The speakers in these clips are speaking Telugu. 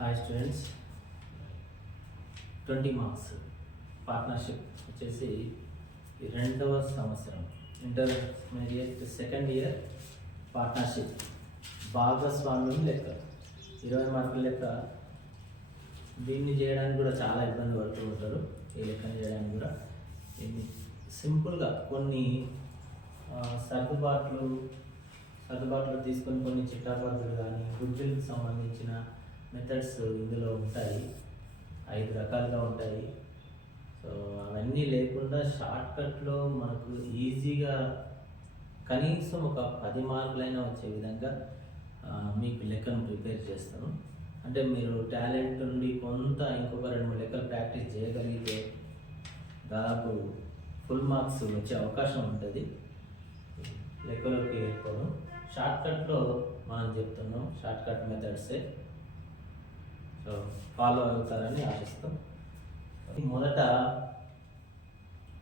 Hi students twenty marks partnership వచ్చేసి ఈ రెండవ సంవత్సరం. ఇంటర్మీడియట్ సెకండ్ ఇయర్ పార్ట్నర్షిప్ భాగస్వామ్యం లెక్క. ఇరవై మార్కుల లెక్క. దీన్ని చేయడానికి కూడా చాలా ఇబ్బంది పడుతూ ఉంటారు. ఈ లెక్కను చేయడానికి కూడా. సింపుల్గా కొన్ని సర్దుబాట్లు సర్దుబాట్లు తీసుకొని కొన్ని చిట్టాపద్దులు కానీ గుడ్జులకు సంబంధించిన మెథడ్స్ ఇందులో ఉంటాయి. ఐదు రకాలుగా ఉంటాయి. సో అవన్నీ లేకుండా షార్ట్కట్లో మనకు ఈజీగా కనీసం ఒక పది మార్కులైనా వచ్చే విధంగా మీకు లెక్కను ప్రిపేర్ చేస్తాను. అంటే మీరు టాలెంట్ నుండి కొంత ఇంకొక రెండు మూడు లెక్కలు ప్రాక్టీస్ చేయగలిగితే దాదాపు ఫుల్ మార్క్స్ వచ్చే అవకాశం ఉంటుంది. లెక్కలోకి వెళ్ళిపోవడం షార్ట్కట్లో మనం చెప్తున్నాం షార్ట్కట్ మెథడ్సే సో ఫాలో అవుతారని ఆశిస్తాం. మొదట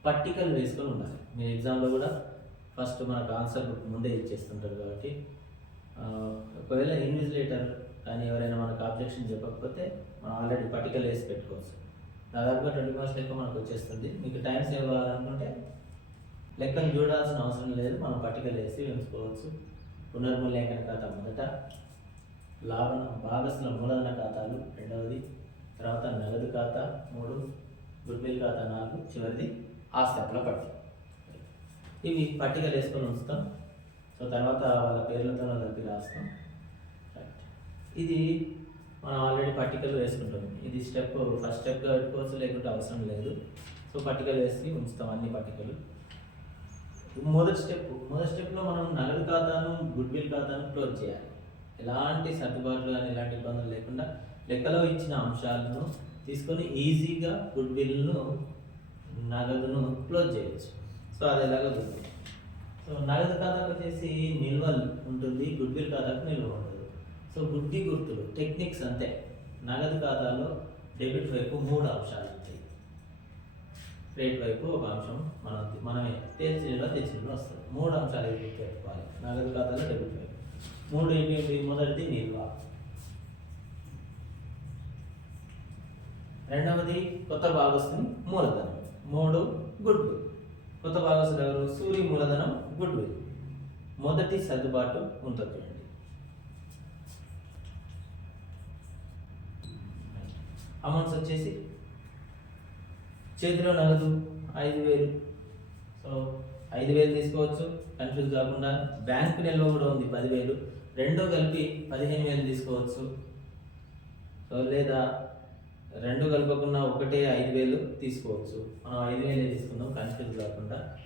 పట్టికలు వేసుకొని ఉండాలి. మీ ఎగ్జామ్లో కూడా ఫస్ట్ మనకు ఆన్సర్ బుక్ ముందే ఇచ్చేస్తుంటారు కాబట్టి ఒకవేళ ఇన్విజిలేటర్ కానీ ఎవరైనా మనకు ఆబ్జెక్షన్ చెప్పకపోతే మనం ఆల్రెడీ పట్టికలు వేసి పెట్టుకోవచ్చు. దాదాపుగా ట్వంటీ మార్క్స్ లెక్క మనకు వచ్చేస్తుంది. మీకు టైం సేవ్ అవ్వాలనుకుంటే లెక్కను చూడాల్సిన అవసరం లేదు. మనం పట్టికలు వేసి ఉంచుకోవచ్చు. పునర్మూల్యాంకన ఖాతా మొదట లాభ భాగస్ల మూలధన ఖాతాలు రెండవది తర్వాత నగదు ఖాతా మూడు గుడ్విల్ ఖాతా నాలుగు చివరిది ఆస్తిపల పట్టిక. ఇవి పట్టికలు వేసుకొని ఉంచుతాం. సో తర్వాత వాళ్ళ పేర్లతో కలిపి రాస్తాం. ఇది మనం ఆల్రెడీ పట్టికలు వేసుకుంటాం. ఇది స్టెప్ ఫస్ట్ స్టెప్ పెట్టుకోవచ్చు లేకుంటే అవసరం లేదు. సో పట్టికలు వేసి ఉంచుతాం అన్ని పట్టికలు. మొదటి స్టెప్. మొదటి స్టెప్లో మనం నగదు ఖాతాను గుడ్విల్ ఖాతాను క్లోజ్ చేయాలి. ఎలాంటి సర్దుబాట్లు కానీ ఎలాంటి ఇబ్బందులు లేకుండా లెక్కలో ఇచ్చిన అంశాలను తీసుకొని ఈజీగా గుడ్ విల్ను నగదును క్లోజ్ చేయొచ్చు. సో అది ఎలాగో గుర్తు సో నగదు ఖాతాకు వచ్చేసి నిల్వలు ఉంటుంది గుడ్ విల్ ఖాతాకు నిల్వ ఉండదు సో గుడ్డి గుర్తులు టెక్నిక్స్ అంతే. నగదు ఖాతాలో డెబిట్ వైపు మూడు అంశాలు ఉంటాయి. క్రెడిట్ వైపు ఒక అంశం మనం మనమే తెచ్చిలో తెచ్చిలో వస్తుంది. మూడు అంశాలు పెట్టుకోవాలి? నగదు ఖాతాలో డెబిట్ వైపు. మూడు ఏంటి మొదటిది నిల్వ రెండవది కొత్త భాగస్థుని మూలధనం. మూడు గుడ్ విల్ కొత్త భాగస్థులు ఎవరు? సూర్య మూలధనం గుడ్ విల్ మొదటి సర్దుబాటు ఉంటుంది చూడండి. అమౌంట్స్ వచ్చేసి చేతిలో నగదు ఐదు వేలు. సో ఐదు వేలు తీసుకోవచ్చు. కన్ఫ్యూజ్ కాకుండా బ్యాంక్ నిల్వ కూడా ఉంది పదివేలు. రెండు కలిపి పదిహేను వేలు తీసుకోవచ్చు. సో లేదా రెండు కలపకుండా ఒకటే ఐదు వేలు తీసుకోవచ్చు. మనం ఐదు వేలే తీసుకుందాం కన్ఫ్యూజ్ కాకుండా.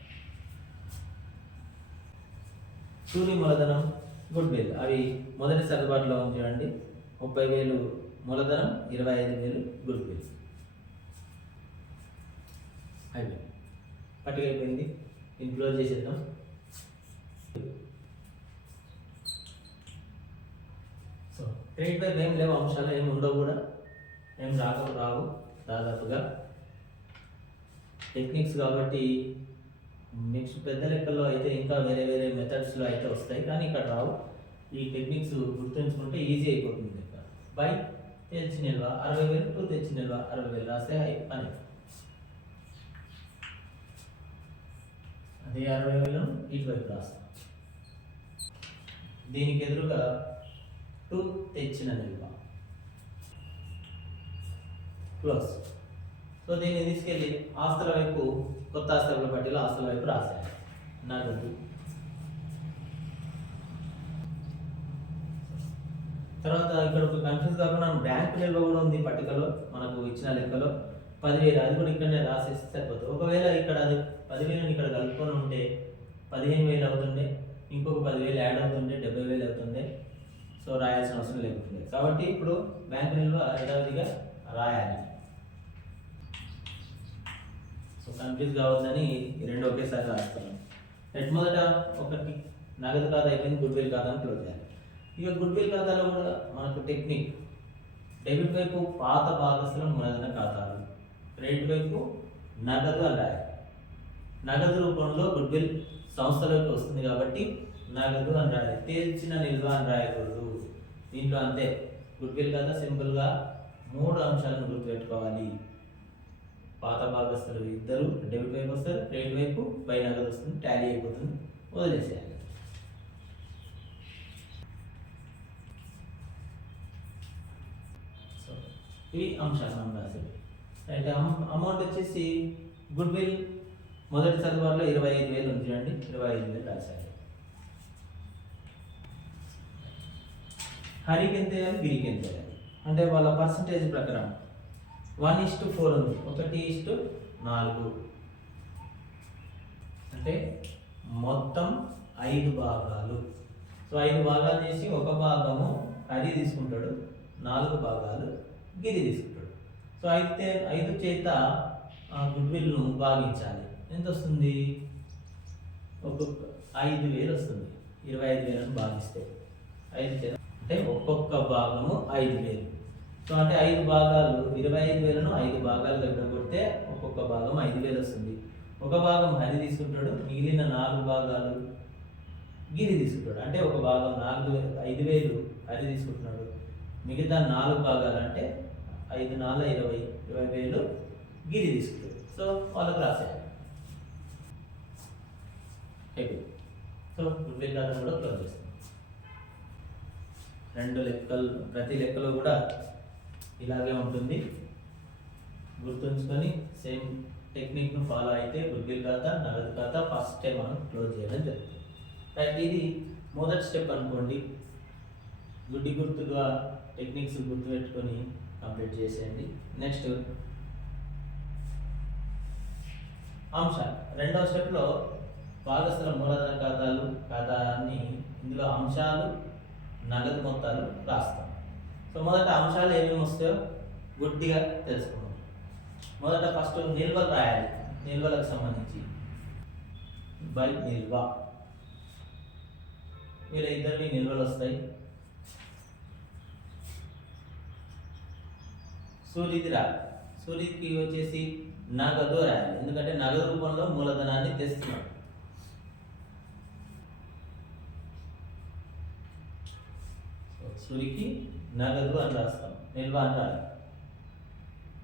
సూర్య మూలధనం గుడ్ విల్. అవి మొదటి సర్దుబాటులో ఉంది చూడండి. ముప్పై వేలు మూలధనం ఇరవై ఐదు వేలు గుడ్ విల్. అయిపోయింది. పట్టిక అయిపోయింది. దీన్ని క్లోజ్ చేసేద్దాం సో క్రెడిట్ వైపు ఏం లేవు అంశాలు ఏమి ఉండవు కూడా. ఏం రాక రావు దాదాపుగా. టెక్నిక్స్ కాబట్టి నెక్స్ట్ పెద్ద లెక్కల్లో అయితే ఇంకా వేరే వేరే మెథడ్స్లో అయితే వస్తాయి కానీ ఇక్కడ రావు. ఈ టెక్నిక్స్ గుర్తుంచుకుంటే ఈజీ అయిపోతుంది లెక్క బై తెచ్చి నిల్వ. అరవై వేలు టూ తెచ్చి నిల్వ. అరవై వేలు రాస్తే పని. అదే అరవై వేలను ఇటువైపు రాస్తాం. దీనికి ఎదురుగా టూ తెచ్చిన నిల్వ క్లోజ్ సో దీన్ని తీసుకెళ్ళి ఆస్తుల వైపు కొత్త ఆస్తుల పట్టిలో ఆస్తుల వైపు రాసేయాలి. నగదు తర్వాత ఇక్కడ ఒక కన్ఫ్యూజ్ కాకుండా బ్యాంక్ నిల్వ కూడా ఉంది పట్టికలో మనకు ఇచ్చిన లెక్కలో. పదివేలు అది కూడా ఇక్కడనే రాసేసి సరిపోతుంది. ఒకవేళ ఇక్కడ అది పదివేలు ఇక్కడ కలుపుకొని ఉంటే పదిహేను వేలు అవుతుండే ఇంకొక పదివేలు యాడ్ అవుతుండే డెబ్బై వేలు అవుతుండే. సో రాయాల్సిన అవసరం లేకుంటుంది కాబట్టి ఇప్పుడు బ్యాంక్ నిల్వ యథావిధిగా రాయాలి. సో కన్ఫ్యూజ్ కావద్దని రెండు ఒకేసారి రాస్తాను నెట్ మొదట ఒకటి నగదు ఖాతా అయిపోయింది గుడ్ విల్ ఖాతాను క్లోజ్ చేయాలి. ఇక గుడ్ విల్ ఖాతాలో కూడా మనకు టెక్నిక్ డెబిట్ వైపు పాత భాగస్థుల మూలధన ఖాతాలు క్రెడిట్ వైపు నగదు అని రాయాలి నగదు రూపంలో గుడ్ విల్ సంస్థలోకి వస్తుంది కాబట్టి నగదు అని రాయాలి. తేల్చిన నిల్వ అని రాయకూడదు. దీంట్లో అంతే. గుడ్ విల్ కదా సింపుల్గా మూడు అంశాలను గుర్తుపెట్టుకోవాలి. పాత భాగస్తులు ఇద్దరు డెబిట్ వైపు వస్తారు క్రెడిట్ వైపు పై నగదు వస్తుంది టాలీ అయిపోతుంది వదిలేసేయాలి. సో ఇవి అంశాలు మనం రాసేవి అమౌంట్ వచ్చేసి గుడ్ విల్ మొదటి చదువులో ఇరవై ఐదు వేలు ఉంది చూడండి ఇరవై ఐదు వేలు రాశారు. హరికి ఎంత వేయాలి? గిరికి ఎంత వేయాలి? అంటే వాళ్ళ పర్సంటేజ్ ప్రకారం వన్ ఇస్ టు ఫోర్ ఉంది. ఒకటి ఇస్టు నాలుగు. అంటే మొత్తం ఐదు భాగాలు. సో ఐదు భాగాలు చేసి ఒక భాగము హరి తీసుకుంటాడు నాలుగు భాగాలు గిరి తీసుకుంటాడు. సో అయితే ఐదు చేత గుడ్విల్ను భాగించాలి. ఎంత వస్తుంది ఒక్కొక్క ఐదు వేలు వస్తుంది ఇరవై ఐదు వేలను భాగిస్తే. ఐదు చేత అంటే ఒక్కొక్క భాగము ఐదు వేలు. సో అంటే ఐదు భాగాలు ఇరవై ఐదు వేలను ఐదు భాగాలుగా విడగొడితే ఒక్కొక్క భాగం ఐదు వేలు వస్తుంది ఒక భాగం హరి తీసుకుంటాడు మిగిలిన నాలుగు భాగాలు గిరి తీసుకుంటాడు. అంటే ఒక భాగం నాలుగు ఐదు వేలు హరి తీసుకుంటున్నాడు. మిగతా నాలుగు భాగాలు అంటే ఐదు నాలుగు ఇరవై ఇరవై వేలు గిరి తీసుకుంటాడు. సో వాళ్ళకి రాశారు అయిపోయింది సో గుడ్విల్ ఖాతా కూడా క్లోజ్ చేస్తాం రెండు లెక్కలు ప్రతి లెక్కలో కూడా ఇలాగే ఉంటుంది. గుర్తుంచుకొని సేమ్ టెక్నిక్ను ఫాలో అయితే గుడ్విల్ ఖాతా నగదు ఖాతా ఫస్ట్ టైం మనం క్లోజ్ చేయడం జరుగుతుంది. రైట్ ఇది మొదటి స్టెప్ అనుకోండి. గుడ్డి గుర్తుగా టెక్నిక్స్ గుర్తుపెట్టుకొని కంప్లీట్ చేసేయండి. నెక్స్ట్ అంశ రెండవ స్టెప్లో భాగస్థల మూలధన ఖాతాలు ఖాతాన్ని ఇందులో అంశాలు నగదు మొత్తాలు రాస్తాం. సో మొదట అంశాలు ఏమేమి వస్తాయో గుడ్డిగా తెలుసుకుందాం. మొదట ఫస్ట్ నిల్వలు రాయాలి. నిల్వలకు సంబంధించి. బై నిల్వ. వీళ్ళ ఇద్దరికి నిల్వలు వస్తాయి. సూర్యుది రాయాలి. సూర్యుడికి వచ్చేసి నగదు రాయాలి. ఎందుకంటే నగదు రూపంలో మూలధనాన్ని తెస్తున్నాం సురికి నగదు అని రాస్తాం. నిల్వ అని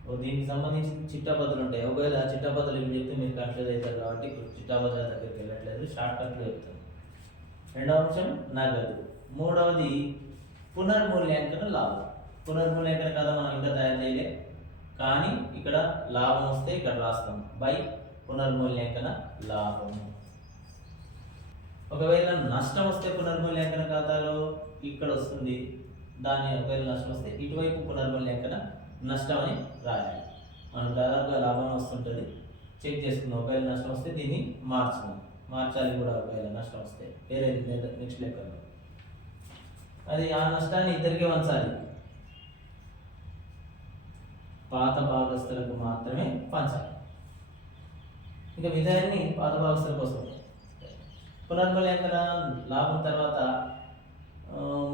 ఓ దీనికి సంబంధించి చిట్టాపత్రులు ఉంటాయి. ఒకవేళ ఆ చిట్టాపత్రులు ఇవి చెప్తే మీరు కన్ఫ్యూజ్ అవుతారు కాబట్టి ఇప్పుడు చిట్టాపత్రాల దగ్గరికి వెళ్ళట్లేదు. షార్ట్ కట్లో చెప్తాను రెండవ అంశం నగదు. మూడవది పునర్మూల్యాంకన లాభం. పునర్మూల్యాంకన కదా మనం ఇంకా తయారు చేయలే. కానీ ఇక్కడ లాభం వస్తే ఇక్కడ రాస్తాం. బై పునర్మూల్యాంకన లాభం. ఒకవేళ నష్టం వస్తే పునర్మూల్యాంకన ఖాతాలో ఇక్కడ వస్తుంది దాని ఒకవేళ నష్టం వస్తే ఇటువైపు పునర్మూల్యాంకన నష్టం అని రాయాలి. మనం దాదాపుగా లాభం వస్తుంటుంది. చెక్ చేసుకుందాం ఒకవేళ నష్టం వస్తే దీన్ని మార్చుకుందాం మార్చాలి కూడా ఒకవేళ నష్టం వస్తే. వేరే నెక్స్ట్ లెక్కలో. అది ఆ నష్టాన్ని ఇద్దరికే వంచాలి పాత భాగస్థులకు మాత్రమే పంచాలి. ఇంకా విధాన్ని పాత భాగస్తుల కోసం. పునర్మూల్యాంకన లాభం తర్వాత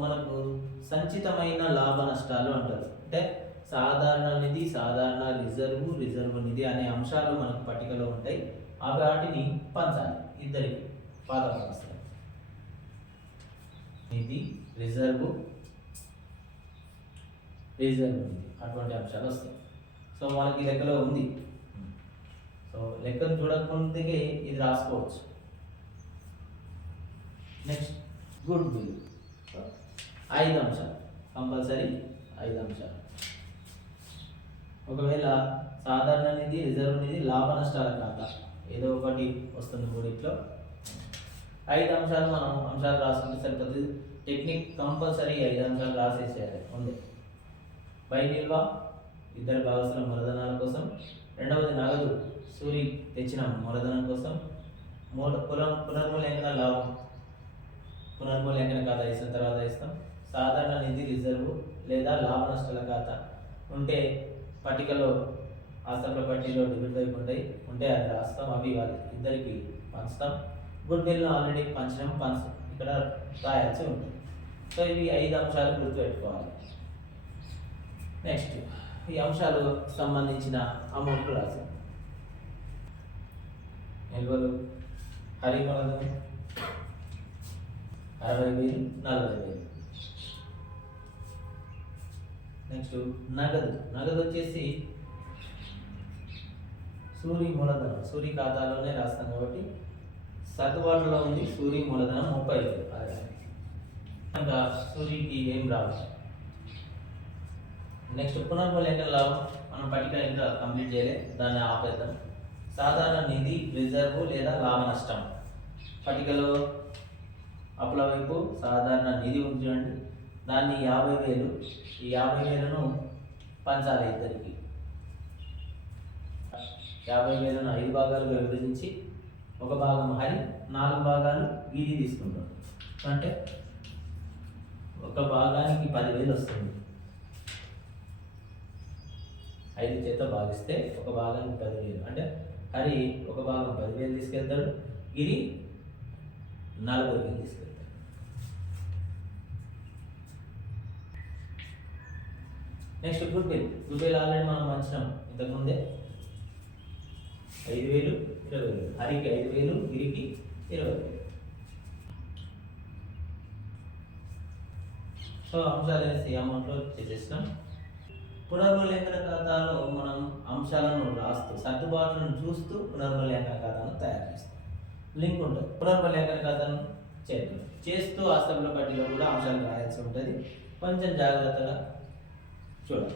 మనకు సంచితమైన లాభ నష్టాలు అంటారు. అంటే సాధారణ నిధి సాధారణ రిజర్వ్ రిజర్వ్ నిధి అనే అంశాలు మనకు పట్టికలో ఉంటాయి. ఆ వాటిని పంచాలి. ఇద్దరికి పాత నిధి రిజర్వ్ రిజర్వ్ నిధి అటువంటి అంశాలు వస్తాయి. సో మనకి లెక్కలో ఉంది. సో లెక్కను చూడకముందుకే ఇది రాసుకోవచ్చు. నెక్స్ట్. గుడ్ విల్ ఐదు అంశాలు కంపల్సరీ ఐదు అంశాలు ఒకవేళ సాధారణ నిధి రిజర్వ్ నిధి లాభ నష్టాల ఖాతా ఏదో ఒకటి వస్తుంది మూడిట్లో. ఐదు అంశాలు మనం అంశాలు రాసుకుంటే సరిపోతుంది. టెక్నిక్ కంపల్సరీ ఐదు అంశాలు రాసేసేయాలి. ఉంది పై నిల్వ ఇద్దరు భాగస్తుల మూలధనాల కోసం. రెండవది నగదు సూరి తెచ్చిన మూలధనం కోసం. మూల పునర్ పునర్మూల్యాంకన లాభం. పునర్మూల్యాంకన ఖాతా ఇస్తాం తర్వాత ఇస్తాం. సాధారణ నిధి రిజర్వ్ లేదా లాభ నష్టాల ఖాతా. ఉంటే పట్టికలో ఆస్తుల పట్టిలో డెబిట్ వైపు ఉంటాయి. ఉంటే అది రాస్తాం అవి వాళ్ళు ఇద్దరికి పంచుతాం. గుడ్ విల్ను ఆల్రెడీ పంచడం పంచ ఇక్కడ రాయాల్సి ఉంటుంది. సో ఇవి ఐదు అంశాలు గుర్తుపెట్టుకోవాలి. నెక్స్ట్ ఈ అంశాలు సంబంధించిన అమౌంట్ రాసి. నిల్వలు హరిమలదు అరవై వేలు నలభై వేలు. నెక్స్ట్ నగదు. నగదు వచ్చేసి సూరి మూలధనం. సూరి ఖాతాలోనే రాస్తాం కాబట్టి సర్దుబాటులో ఉంది. సూరి మూలధనం ముప్పై వేలు ఇంకా సూరికి ఏం రావు? నెక్స్ట్ పునర్మూల్యాంకన లాభం మనం పట్టిక ఇంకా కంప్లీట్ చేయలే. దాన్ని ఆపేద్దాం. సాధారణ నిధి రిజర్వ్ లేదా లాభ నష్టం. పట్టికలో అప్పుల వైపు సాధారణ నిధి ఉంది చూడండి. దాన్ని యాభై వేలు ఈ యాభై వేలను పంచాలి ఇద్దరికి. యాభై వేలను ఐదు భాగాలుగా విభజించి ఒక భాగం హరి నాలుగు భాగాలు వీధి తీసుకుంటాం. అంటే ఒక భాగానికి పదివేలు వస్తుంది. ఐదు చేత భాగిస్తే ఒక భాగానికి పదివేలు అంటే హరి ఒక భాగం పదివేలు తీసుకెళ్తాడు గిరి నలభై వేలు తీసుకెళ్తాడు. Next goodwill goodwill already మనం మంచినాం ఇంతకుముందే ఐదు వేలు ఇరవై వేలు. హరికి ఐదు వేలు గిరికి ఇరవై వేలు. సో అంశాలు అనేసి అమౌంట్లో చేసేసినాం. పునర్మూల్యాంకన ఖాతాలో మనం అంశాలను రాస్తూ సర్దుబాట్లను చూస్తూ పునర్మూల్యాంకన ఖాతాను తయారు చేస్తాం. లింక్ ఉంటుంది. పునర్మూల్యాంకన ఖాతాను చేద్దాం. చేస్తూ ఆస్తముల పట్టిలో కూడా అంశాలు రాయాల్సి ఉంటుంది. కొంచెం జాగ్రత్తగా చూడాలి.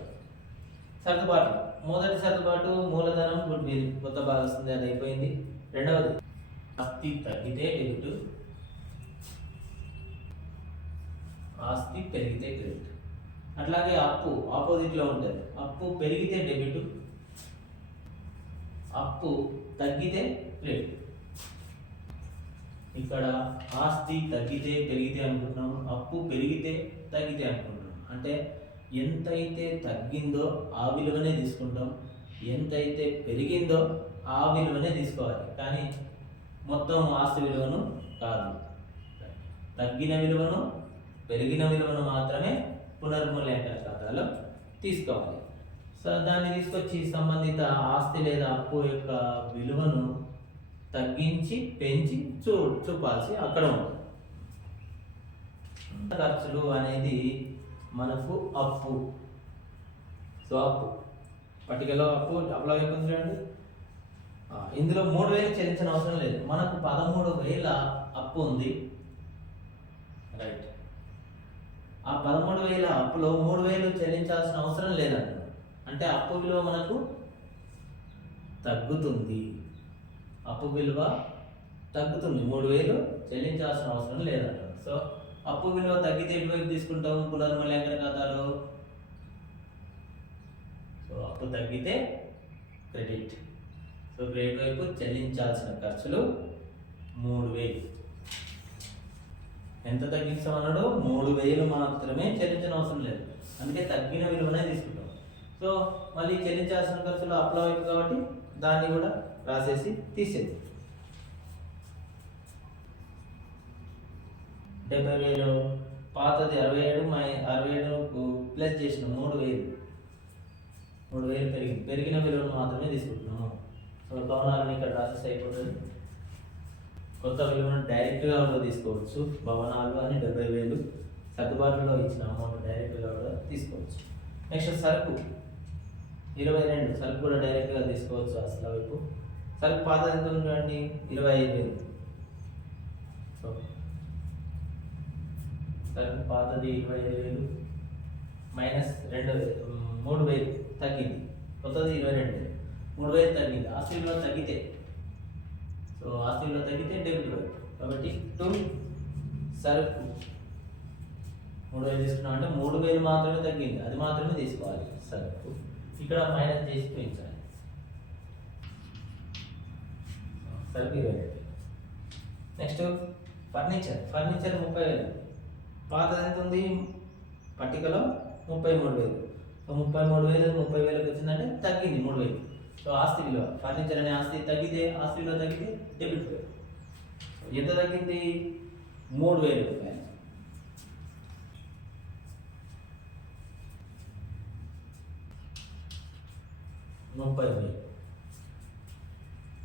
సర్దుబాటు. మొదటి సర్దుబాటు మూలధనం గుడ్ విల్ కొత్త బాగా వస్తుంది అది అయిపోయింది. రెండవది ఆస్తి తగ్గితే డెబిట్. ఆస్తి పెరిగితే క్రెడిట్. అట్లాగే అప్పు ఆపోజిట్లో ఉంటుంది. అప్పు పెరిగితే డెబిట్. అప్పు తగ్గితే క్రెడిట్. ఇక్కడ ఆస్తి తగ్గితే పెరిగితే అనుకుంటున్నాం అప్పు పెరిగితే తగ్గితే అనుకుంటున్నాం అంటే ఎంతైతే తగ్గిందో ఆ విలువనే తీసుకుంటాం. ఎంతైతే పెరిగిందో ఆ విలువనే తీసుకోవాలి. కానీ మొత్తం ఆస్తి విలువను కాదు. తగ్గిన విలువను పెరిగిన విలువను మాత్రమే పునర్మూల్యాంకన ఖాతాలో తీసుకోవాలి. సో దాన్ని తీసుకొచ్చి సంబంధిత ఆస్తి లేదా అప్పు యొక్క విలువను తగ్గించి పెంచి చూ చూపాల్సి అక్కడ ఉంటుంది. ఖర్చులు అనేది మనకు అప్పు. సో అప్పు. పట్టికలో అప్పు డబ్బులో అయిపోయింది చూడండి ఇందులో మూడు వేలు చెల్లించిన అవసరం లేదు. మనకు పదమూడు వేల అప్పు ఉంది. రైట్. ఆ పదమూడు వేల అప్పులో మూడు వేలు చెల్లించాల్సిన అవసరం లేదంట. అంటే అప్పు విలువ మనకు తగ్గుతుంది. అప్పు విలువ తగ్గుతుంది. మూడు వేలు చెల్లించాల్సిన అవసరం లేదంట. సో అప్పు విలువ తగ్గితే ఎటువైపు తీసుకుంటాం పునర్మూల్యాంకన ఖాతాలో? సో అప్పు తగ్గితే క్రెడిట్. సో క్రెడిట్ వైపు చెల్లించాల్సిన ఖర్చులు మూడు వేలు. ఎంత తగ్గించామన్నాడు? మూడు వేలు మాత్రమే చెల్లించిన అవసరం లేదు. అందుకే తగ్గిన విలువనే తీసుకుంటాం. సో మళ్ళీ చెల్లించాల్సిన ఖర్చులు అప్ల వైపు కాబట్టి దాన్ని కూడా రాసేసి తీసేది డెబ్బై వేలు పాతది అరవై ఏడు మై అరవై ఏడు ప్లస్ చేసిన మూడు వేలు. మూడు వేలు పెరిగింది. పెరిగిన విలువను మాత్రమే తీసుకుంటున్నాము. సో భవనాలను ఇక్కడ ప్రాసెస్ అయిపోతుంది. కొత్త విలువను డైరెక్ట్గా కూడా తీసుకోవచ్చు. భవనాలు అని డెబ్బై వేలు. సర్దుబాటులో ఇచ్చిన అమౌంట్ డైరెక్ట్గా కూడా తీసుకోవచ్చు. నెక్స్ట్ సరుకు. ఇరవై రెండు. సరుకు కూడా డైరెక్ట్గా తీసుకోవచ్చు అసలు వైపు. సరుకు పాత ఎంత ఉంది ఇరవై ఐదు వేలు. సో సగం పాతది ఇరవై ఐదు వేలు మైనస్ రెండు మూడు వేలు తగ్గింది. కొత్తది ఇరవై రెండు వేలు మూడు వేలు తగ్గింది. ఆస్తి విలువ తగ్గితే సో ఆస్తి విలువ తగ్గితే డెబిట్ వైపు కాబట్టి టూ సరుకు మూడు వేలు తీసుకున్నాం అంటే మూడు వేలు మాత్రమే తగ్గింది. అది మాత్రమే తీసుకోవాలి సరుకు. ఇక్కడ మైనస్ చేసి పెంచాలి సరుకు ఇరవై నెక్స్ట్ ఫర్నిచర్. ఫర్నిచర్ ముప్పై వేలు. పాతది ఎంత ఉంది పట్టికలో ముప్పై మూడు వేలు. సో ముప్పై మూడు వేలు ముప్పై వేలకు వచ్చిందంటే తగ్గింది మూడు వేలు. సో ఆస్తి విలువ ఫర్నిచర్ అనే ఆస్తి తగ్గితే ఆస్తి విలువ తగ్గితే డెబిట్ వేలు ఎంత తగ్గింది? మూడు వేలు రూపాయలు. ముప్పై వేలు.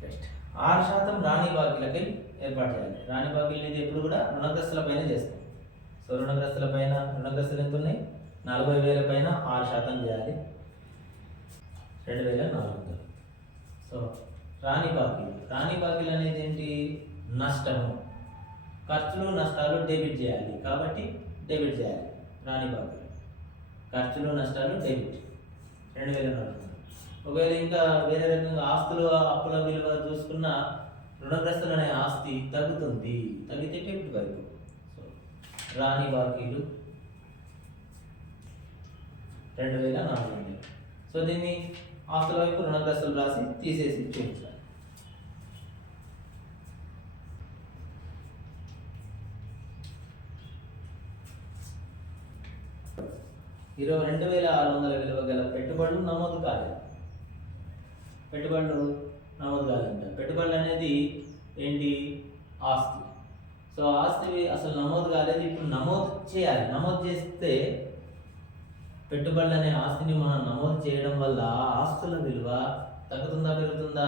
నెక్స్ట్ ఆరు శాతం రాణి బాకీలకై ఏర్పాటు చేయాలి. రాణి బాకీలు ఇది ఎప్పుడు కూడా రుణగ్రస్తుల పైన చేస్తాం. సో రుణగ్రస్తుల పైన రుణగ్రస్తులు ఎంత ఉన్నాయి నలభై వేల పైన ఆరు శాతం చేయాలి. రెండు వేల నాలుగు వందలు. సో రాణి బాకీలు రాణి బాకీలు అనేది ఏంటి? నష్టము. ఖర్చులు నష్టాలు డెబిట్ చేయాలి. కాబట్టి డెబిట్ చేయాలి. రాణి బాకీలు ఖర్చులు నష్టాలు డెబిట్. రెండు వేల నాలుగు వందలు. ఒకవేళ ఇంకా వేరే రకంగా ఆస్తులు అప్పుల విలువ చూసుకున్న రుణగ్రస్తులు అనే ఆస్తి తగ్గుతుంది. తగ్గితే డెబిట్ వైపు. రాని రాణి బాకీలు రెండు వేల నాలుగు వందలు. సో దీన్ని ఆస్తుల వైపు రుణగ్రస్తులు రాసి తీసేసి చూపించాలి ఇరవై రెండు వేల ఆరు వందల విలువ గల పెట్టుబడులు నమోదు కాలేదు. పెట్టుబడులు నమోదు కాలేదు. పెట్టుబడులు అనేది ఏంటి? ఆస్తి. సో ఆస్తి అసలు నమోదు కాలేదు. ఇప్పుడు నమోదు చేయాలి. నమోదు చేస్తే పెట్టుబడులు అనే ఆస్తిని మనం నమోదు చేయడం వల్ల ఆస్తుల విలువ తగ్గుతుందా పెరుగుతుందా?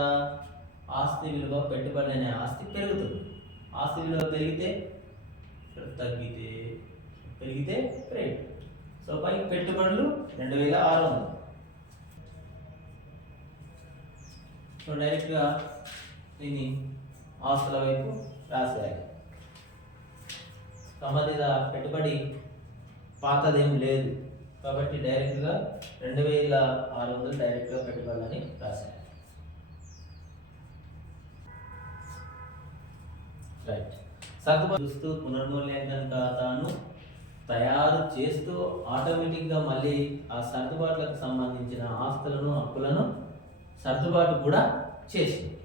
ఆస్తి విలువ పెట్టుబడి అనే ఆస్తి పెరుగుతుంది. ఆస్తి విలువ పెరిగితే తగ్గితే పెరిగితే క్రెడిట్ సో పై పెట్టుబడులు రెండు వేల ఆరు వందలు. సో డైరెక్ట్గా దీన్ని ఆస్తుల వైపు రాసేయాలి. సంబంధిత పెట్టుబడి పాతదేం లేదు. కాబట్టి డైరెక్ట్గా రెండు వేల ఆరు వందలు డైరెక్ట్గా పెట్టుబడులని రాశారు. రైట్. సర్దుబాటు చూస్తూ పునర్మూల్యాంకన ఖాతాను తయారు చేస్తూ ఆటోమేటిక్గా మళ్ళీ ఆ సర్దుబాట్లకు సంబంధించిన ఆస్తులను అప్పులను సర్దుబాటు కూడా చేసింది.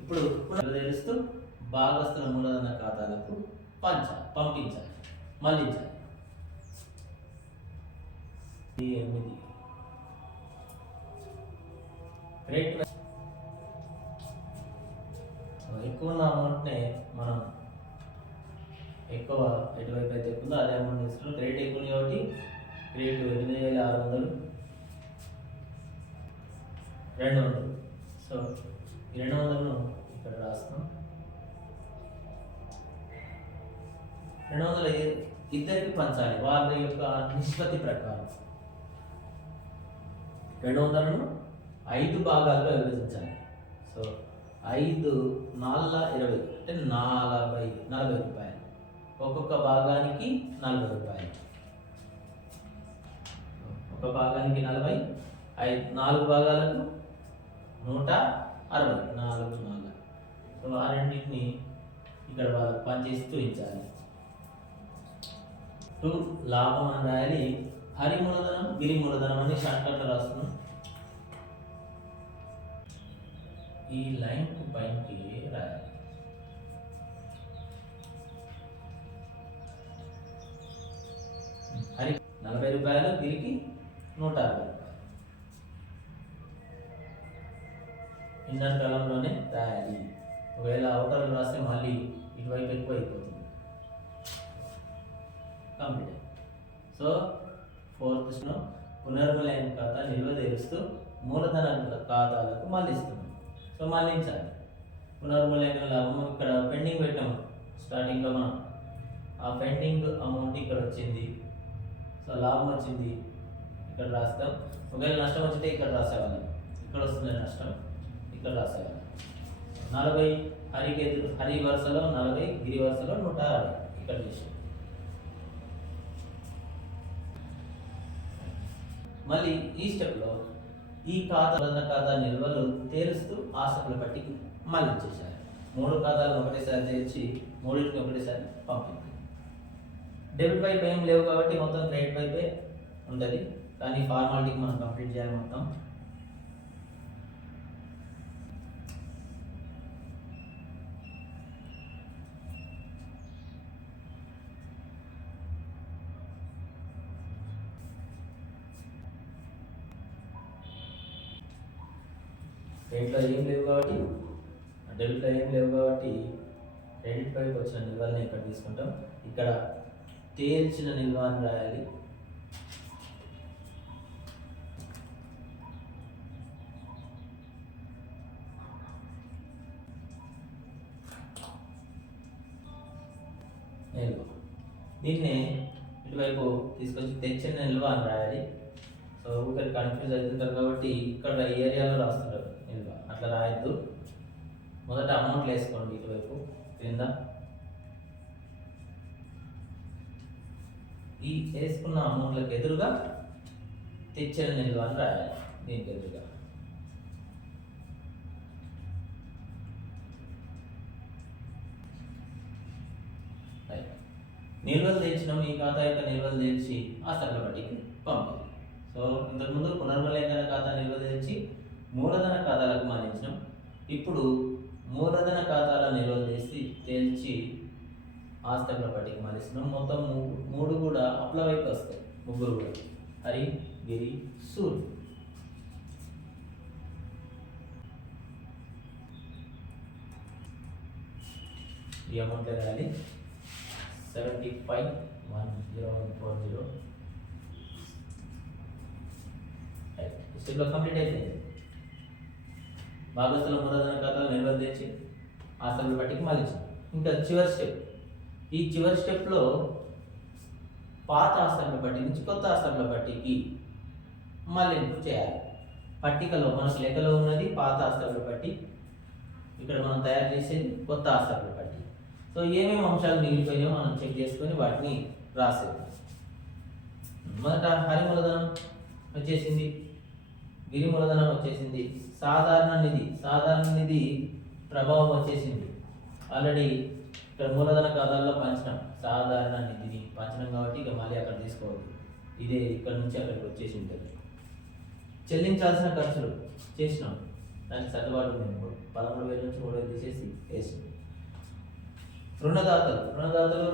ఇప్పుడు తెలుస్తూ భాగస్తుల మూలధన ఖాతాలకు పంచాలి పంపించాలి మళ్ళించాలి. ఎనిమిది. రేట్ ఎక్కువ ఉన్న అమౌంట్నే మనం ఎక్కువ ఎటువైపు అయితే ఎక్కువ అదే అమౌంట్ తీసుకున్నాం రేట్ ఎక్కువ ఉంది కాబట్టి రేటు ఎనిమిది వేల ఆరు వందలు రెండు వందలు. సో ఈ రెండు వందలను ఇక్కడ రాస్తాం రెండు వందల ఇద్దరికి పంచాలి. వాళ్ళ యొక్క నిష్పత్తి ప్రకారం. రెండు వందలను ఐదు భాగాలుగా విభజించాలి. సో ఐదు నాలుగు ఇరవై. అంటే నలభై నలభై రూపాయలు. ఒక్కొక్క భాగానికి నలభై రూపాయలు. ఒక భాగానికి నలభై ఐదు నాలుగు భాగాలకు నూట అరవై. నాలుగు నాలుగు. సో ఆ రెండింటిని ఇక్కడ వాళ్ళకి పనిచేసి చూపించాలి టూ లాభం అని రాయాలి హరి మూలధనం గిరి మూలధనం అని షార్ట్కట్లో రాస్తున్నాం. ఈ లైన్ పైనకి రాయాలి. హరి నలభై రూపాయలు గిరికి నూట అరవై రూపాయలు. ఇన్నర్ కాలంలోనే రాయాలి. ఒకవేళ అవుటర్ రాస్తే మళ్ళీ ఇటువైపు ఎక్కువ అయిపోతుంది కంప్లీట్. సో ఫోర్త్ పునర్మలైన ఖాతా నిల్వ తెరుస్తూ మూలధన ఖాతాలకు మళ్ళిస్తున్నాం. సో మళ్ళించాలి. పునర్మూల్యాంకన లాభం ఇక్కడ పెండింగ్ పెట్టాము. స్టార్టింగ్లో మనం. ఆ పెండింగ్ అమౌంట్ ఇక్కడ వచ్చింది. సో లాభం వచ్చింది. ఇక్కడ రాస్తాం. ఒకవేళ నష్టం వచ్చితే ఇక్కడ రాసేవాళ్ళం. ఇక్కడ వస్తుంది నష్టం. ఇక్కడ రాసేవాళ్ళం. నలభై హరికేతులు హరి వరుసలో నలభై గిరి వరుసలో నూట అరవై. ఇక్కడ చేసాం. మళ్ళీ ఈ స్టెప్లో ఈ ఖాతా ఖాతా నిల్వలు తేలుస్తూ ఆశకులు పట్టికి మళ్ళీ ఇచ్చేసారు మూడు ఖాతాలను ఒకటేసారి తెచ్చి మూడింటిని ఒకటేసారి పంపింది. డెబిట్ వైపు ఏం లేవు కాబట్టి మొత్తం క్రెడిట్ వైపే ఉంటుంది కానీ ఫార్మాలిటీకి మనం కంప్లీట్ చేయాలి మొత్తం. ఏం లేవు కాబట్టి డెబిట్లో ఏం లేవు కాబట్టి క్రెడిట్ వైపు వచ్చిన నిల్వల్ని ఇక్కడ తీసుకుంటాం. ఇక్కడ తేల్చిన నిల్వ అని రాయాలి. నిల్వ. దీన్నే ఇటువైపు తీసుకొచ్చి తెచ్చిన నిల్వ అని రాయాలి. సో ఊరికి కన్ఫ్యూజ్ అవుతుంటారు కాబట్టి ఇక్కడ ఈ ఏరియాలో రాస్తుంటారు. అట్లా రాయొద్దు. మొదట అమౌంట్లు వేసుకోండి ఇటువైపు. క్రింద. ఈ వేసుకున్న అమౌంట్లకు ఎదురుగా తెచ్చిన నిల్వ అని రాయాలి. దీనికి ఎదురుగా. రైట్. నిల్వలు తెచ్చినాం ఈ ఖాతా యొక్క నిల్వలు తెచ్చి ఆస్తుల బట్టికి పంపాలి. సో ఇంతకుముందు పునర్మలేఖన ఖాతా నిల్వ తెచ్చి మూలధన ఖాతాలకు మారించినాం ఇప్పుడు మూలధన ఖాతాల నిల్వ చేసి తేల్చి ఆస్తుల పట్టికి మారిస్తున్నాం మొత్తం మూడు మూడు కూడా అప్ల వైపు వస్తాయి. ముగ్గురు కూడా. హరి గిరి సూర్య. ఈ అమౌంట్ రాయాలి. Seventy five one zero one four zero స్టెప్లో కంప్లీట్ అయిపోయింది. భాగస్థుల మూలధన ఖాతాలు నిల్వ తెచ్చి ఆస్తుల బట్టికి మళ్ళించాం ఇంకా చివరి స్టెప్. ఈ చివరి స్టెప్లో పాత ఆస్తుల బట్టి నుంచి కొత్త ఆస్తుల బట్టికి మళ్ళింపు చేయాలి. పట్టికలో మనకు లెక్కలో ఉన్నది పాత ఆస్తుల బట్టి ఇక్కడ మనం తయారు చేసేది కొత్త ఆస్తుల బట్టి. సో ఏమేమి అంశాలు మిగిలిపోయాయో మనం చెక్ చేసుకొని వాటిని రాసేది మొదట హరి మూలధనం వచ్చేసింది. గిరి మూలధనం వచ్చేసింది. సాధారణ నిధి సాధారణ నిధి ప్రభావం వచ్చేసింది. ఆల్రెడీ ఇక్కడ మూలధన ఖాతాల్లో పంచడం సాధారణ నిధిని పంచడం కాబట్టి ఇక మళ్ళీ అక్కడ తీసుకోవద్దు. ఇదే ఇక్కడ నుంచి అక్కడికి వచ్చేసి ఉంటుంది చెల్లించాల్సిన ఖర్చులు చేసినాం. దానికి సర్దుబాటు ఉంది. పదమూడు వేల నుంచి మూడు వేలు తీసేసి వేసినాం. రుణదాతలు రుణదాతలు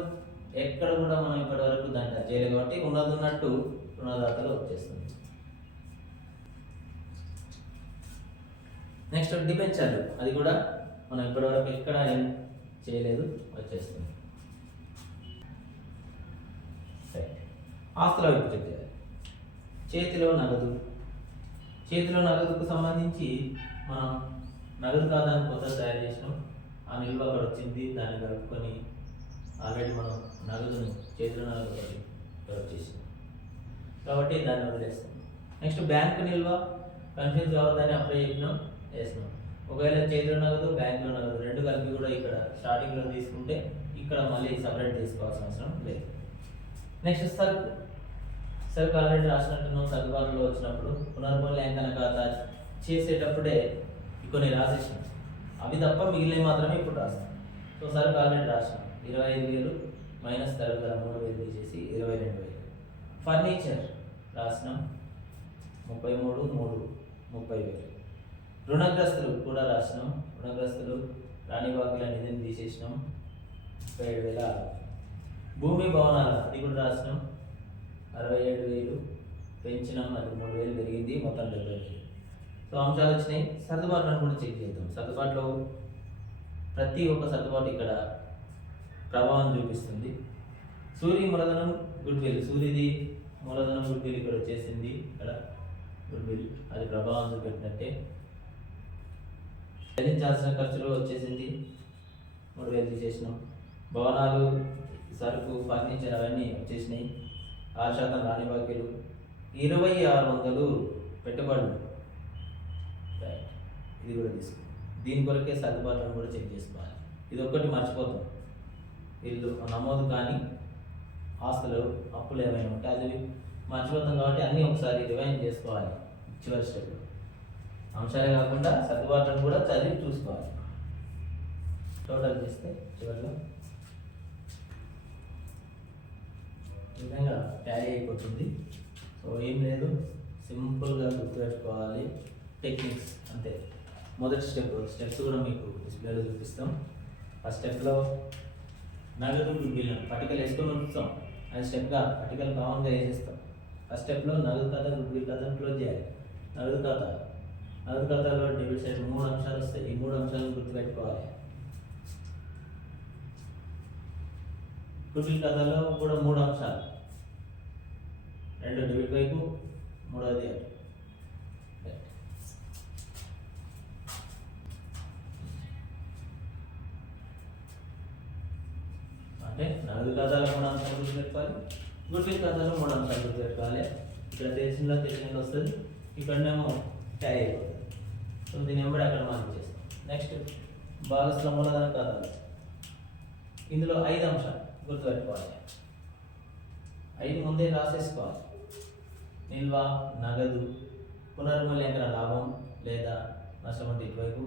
ఎక్కడ కూడా మనం ఇప్పటివరకు దాన్ని చేయలేదు కాబట్టి ఉన్నది ఉన్నట్టు రుణదాతలు వచ్చేస్తుంది నెక్స్ట్ డిబెంచర్లు అది కూడా మనం ఇప్పటివరకు ఎక్కడ ఏం చేయలేదు వచ్చేస్తుంది. ఆస్తుల వైపు చెక్ చేయాలి. చేతిలో నగదు. చేతిలో నగదుకు సంబంధించి మనం నగదు ఖాతాను కొత్త తయారు చేసినాం. ఆ నిల్వ అక్కడ వచ్చింది దాన్ని కలుపుకొని ఆల్రెడీ మనం నగదును చేతిలో నగదు ఒకటి కాబట్టి దాన్ని వదిలేస్తాం నెక్స్ట్ బ్యాంకు నిల్వ కన్ఫ్యూజ్ కావద్దని అప్లై చెప్పినాం వేసినాం ఒకవేళ చేతిలో నగదు బ్యాంక్లో నగదు రెండు కలిపి కూడా ఇక్కడ స్టార్టింగ్లో తీసుకుంటే ఇక్కడ మళ్ళీ సపరేట్ తీసుకోవాల్సిన అవసరం లేదు. నెక్స్ట్ సరుకు సరుకు ఆల్రెడీ రాసినట్టున్నాం. సర్దుబాటులో వచ్చినప్పుడు పునర్మూల్యాంకన ఖాతా చేసేటప్పుడే కొన్ని రాసేసినాం. అవి తప్ప మిగిలిన మాత్రమే ఇప్పుడు రాస్తాం. సో సరుకు ఆల్రెడీ రాసినాం. ఇరవై ఐదు వేలు మైనస్ తరగతి మూడు వేలు తీసేసి ఇరవై రెండు వేలు. ఫర్నిచర్ రాసినాం. ముప్పై మూడు మూడు ముప్పై వేలు. రుణగ్రస్తులు కూడా రాసినాం. రుణగ్రస్తులు రాణిబాగుల నిధిని తీసేసినాం. ముప్పై ఏడు వేల భూమి భవనాలు అది కూడా రాసినాం. అరవై ఏడు వేలు పెంచినాం. అది మూడు వేలు పెరిగింది. మొత్తం డెబ్బై వేలు. సో అంశాలు వచ్చినాయి. సర్దుబాట్లను కూడా చెక్ చేద్దాం. సర్దుబాటులో ప్రతి ఒక్క సర్దుబాటు ఇక్కడ ప్రభావం చూపిస్తుంది. సూర్య మూలధనం గుడ్ విల్. సూర్యది మూలధనం గుడ్ ఇక్కడ వచ్చేసింది. ఇక్కడ గుడ్ విల్. అది ప్రభావం చూపెట్టినట్టే. చెల్లించాల్సిన ఖర్చులు వచ్చేసింది. మూడు వేలు తీసేసినాం. భవనాలు సరుకు ఫర్నిచర్ అవన్నీ వచ్చేసినాయి. ఆరు శాతం రాని బాకీలు. ఇరవై ఆరు వందలు పెట్టుబడులు. ఇది కూడా తీసుకో. దీని కొరకే సర్దుబాట్లను కూడా చెక్ చేసుకోవాలి. ఇది ఒక్కటి మర్చిపోతాం. వీళ్ళు నమోదు కానీ ఆస్తులు అప్పులు ఏమైనా ఉంటే అది మర్చిపోతాం కాబట్టి అన్నీ ఒకసారి రివైండ్ చేసుకోవాలి. చివరి స్టెప్లో. అంశాలే కాకుండా సర్దుబాట్లను కూడా చదివి చూసుకోవాలి. టోటల్ చేస్తే చివరిలో ఈ విధంగా ట్యాలీ అయిపోతుంది. సో ఏం లేదు. సింపుల్గా గుర్తుపెట్టుకోవాలి. టెక్నిక్స్ అంతే. మొదటి స్టెప్ స్టెప్స్ కూడా మీకు డిస్ప్లేలో చూపిస్తాం. ఆ స్టెప్లో నగదు బిల్లు పటికలు వేసుకొని ఉంచుతాం. అది స్టెప్గా పటికలు కామన్గా వేసేస్తాం. ఆ స్టెప్లో నగదు ఖాతా గుడ్ బిల్ ఖాతాను క్లోజ్ చేయాలి. నగదు ఖాతా నగదు డెబిట్ సైడ్ మూడు అంశాలు వస్తాయి ఈ మూడు అంశాలను గుర్తుపెట్టుకోవాలి. గుడ్ బిల్ ఖాతాలో కూడా మూడు అంశాలు. రెండు డెబిట్ వైపు మూడవది అటు. అంటే నగదు ఖాతాలో మూడు అంశాలు గుర్తుపెట్టుకోవాలి. గుడ్విల్ ఖాతాలో మూడు అంశాలు గుర్తుపెట్టుకోవాలి. ఇక్కడ తెలిసిందో తెలియని వస్తుంది. ఇక్కడనేమో ట్యాగ్ అయిపోతుంది. సో దీని ఎంబడి అక్కడ మార్క్ చేస్తాం. నెక్స్ట్ భాగస్థల మూలధన ఖాతాలు ఇందులో ఐదు అంశాలు గుర్తుపెట్టుకోవాలి. ఐదు ముందే రాసేసుకోవాలి. నిల్వ నగదు పునర్మూల్యాంకన లాభం లేదా నష్టం అంటే ఇటువైపు.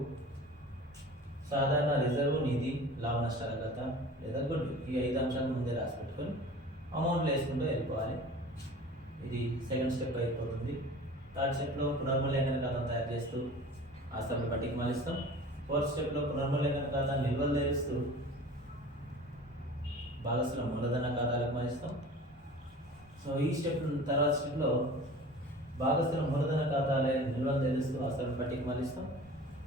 సాధారణ రిజర్వ్ నిధి లాభ నష్టాల కథ లేదా గుడ్. ఈ ఐదు అంశాలు ముందే రాసి పెట్టుకొని అమౌంట్లు వేసుకుంటూ వెళ్ళిపోవాలి. ఇది సెకండ్ స్టెప్ అయిపోతుంది. థర్డ్ స్టెప్లో పునర్మూల్యాంకన ఖాతా తయారు చేస్తూ ఆస్తులను పట్టికి మళ్ళిస్తాం ఫోర్త్ స్టెప్లో పునర్మూల్యాంకన ఖాతా నిల్వలు ధరిస్తూ భాగస్థుల మూలధన ఖాతాలకు మళ్ళిస్తాం సో ఈ స్టెప్ తర్వాత స్టెప్లో భాగస్థుల మూలధన ఖాతాలే నిల్వలు తెలుస్తూ ఆస్తులను పట్టికి మళ్ళిస్తాం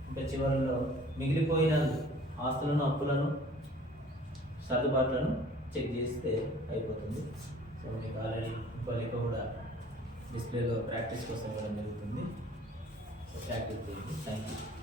ఇంకా చివరిలో మిగిలిపోయిన ఆస్తులను అప్పులను సర్దుబాట్లను చెక్ చేస్తే అయిపోతుంది. సో మీకు ఆల్రెడీ ఇంకో లెక్క కూడా డిస్ప్లేలో ప్రాక్టీస్ కోసం ఇవ్వడం జరుగుతుంది. Thank you.